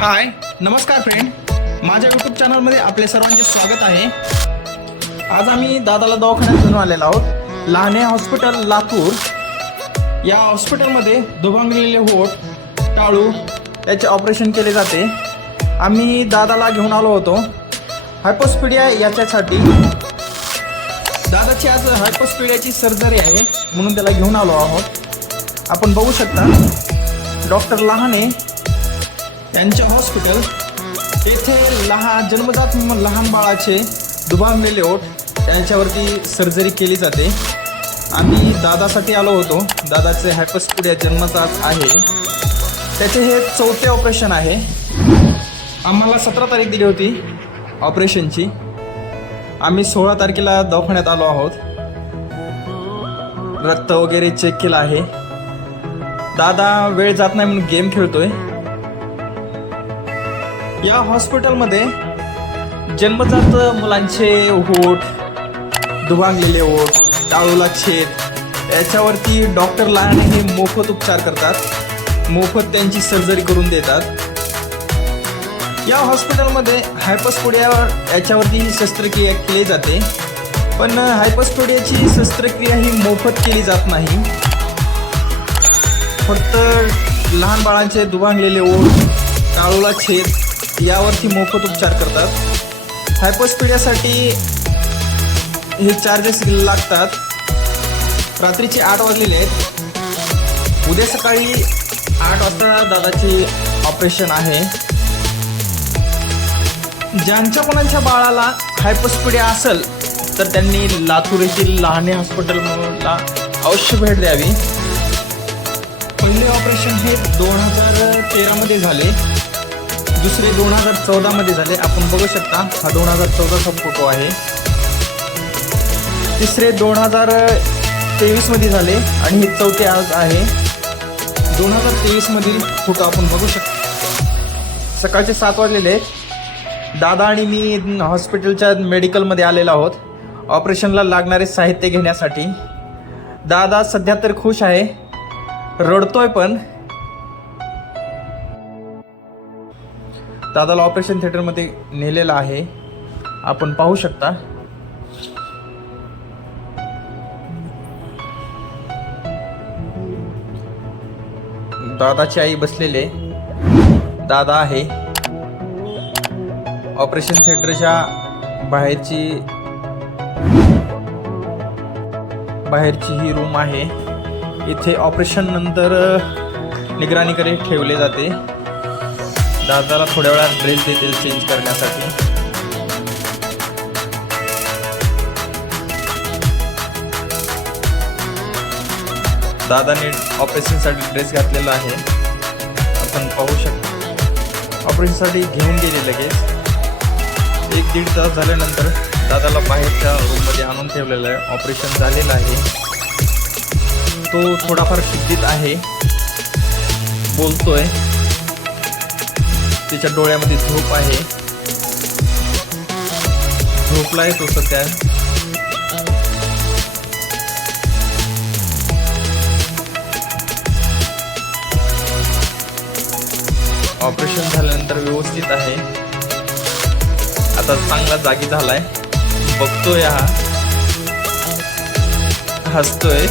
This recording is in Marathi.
हाय नमस्कार फ्रेंड माझ्या यूट्यूब चॅनलमध्ये आपले सर्वांचे स्वागत आहे. आज आम्ही दादाला दवाखान्यात घेऊन आलेलो आहोत. लहाने हॉस्पिटल लातूर. या हॉस्पिटलमध्ये दुभांगलेले होट टाळू याचे ऑपरेशन केले जाते. आम्ही दादाला घेऊन आलो होतो. हायपोस्पिडिया याच्यासाठी. दादाची आज हायपोस्पिडियाची सर्जरी आहे म्हणून त्याला घेऊन आलो आहोत. आपण बघू शकता. डॉक्टर लहाने यांच्या हॉस्पिटल. येथे लहान जन्मजात लहान बाळाचे दुभावलेले ओठ त्यांच्यावरती सर्जरी केली जाते. आम्ही दादासाठी आलो होतो. दादाचे हायपस्पिडिया जन्मजात आहे. त्याचे हे चौथे ऑपरेशन आहे. आम्हाला सतरा तारीख दिली होती ऑपरेशनची आम्ही सोळा तारखेला दवाखान्यात आलो आहोत. रक्त वगैरे चेक केलं आहे. दादा वेळ जात नाही म्हणून गेम खेळतोय. या हॉस्पिटलमध्ये जन्मजात मुलांचे ओठ दुभांगलेले ओठ टाळूला छेद याच्यावरती डॉक्टर लहान हे मोफत उपचार करतात मोफत त्यांची सर्जरी करून देतात. या हॉस्पिटलमध्ये हायपस्पोडियावर याच्यावरती शस्त्रक्रिया केली जाते पण हायपस्पोडियाची शस्त्रक्रिया ही मोफत केली जात नाही. फक्त लहान बाळांचे दुभांगलेले ओठ टाळूला छेद यावरती मोफत उपचार करतात. हायपोस्पिडियासाठी हे चार्जेस लागतात. रात्रीचे आठ वाजलेले आहेत. उद्या सकाळी आठ वाजता दादाची ऑपरेशन आहे. ज्यांच्या कोणाच्या बाळाला हायपोस्पिडिया असेल तर त्यांनी लातूर येथील लहाने हॉस्पिटलला अवश्य भेट द्यावी. पहिले ऑपरेशन हे दोन हजार तेरामध्ये झाले. दुसरे दोन हजार चौदामध्ये झाले. आपण बघू शकता हा दोन हजार चौदाचा फोटो आहे. तिसरे दोन हजार तेवीसमध्ये झाले आणि हे चौथे आज आहे. दोन हजार तेवीसमधील फोटो आपण बघू शकतो. सकाळचे सात वाजलेले आहेत. दादा आणि मी हॉस्पिटलच्या मेडिकलमध्ये आलेलो आहोत. ऑपरेशनला लागणारे साहित्य घेण्यासाठी. दादा सध्या तर खुश आहे. रडतोय पण. दादाला ऑपरेशन थिएटरमध्ये नेलेलं आहे. आपण पाहू शकता. दादाची आई बसलेले दादा आहे. ऑपरेशन थिएटरच्या बाहेरची बाहेरची ही रूम आहे. इथे ऑपरेशन नंतर निगराणीकडे ठेवले जाते. दादाला थोड्या वेळात ड्रेस देतील चेंज करण्यासाठी. दादाने ऑपरेशनसाठी ड्रेस घातलेला आहे. आपण पाहू शकतो. ऑपरेशनसाठी घेऊन गेले लगेच. एक दीड तास झाल्यानंतर दादाला बाहेरच्या रूममध्ये आणून ठेवलेलं आहे. ऑपरेशन झालेलं आहे. तो थोडाफार शिद्दीत आहे. बोलतोय. त्याच्या डोळ्यामध्ये झोप आहे. झोपला आहे तो सध्या. ऑपरेशन झाल्यानंतर व्यवस्थित आहे. आता चांगला जागी झालाय. बघतोय हा. हसतोय.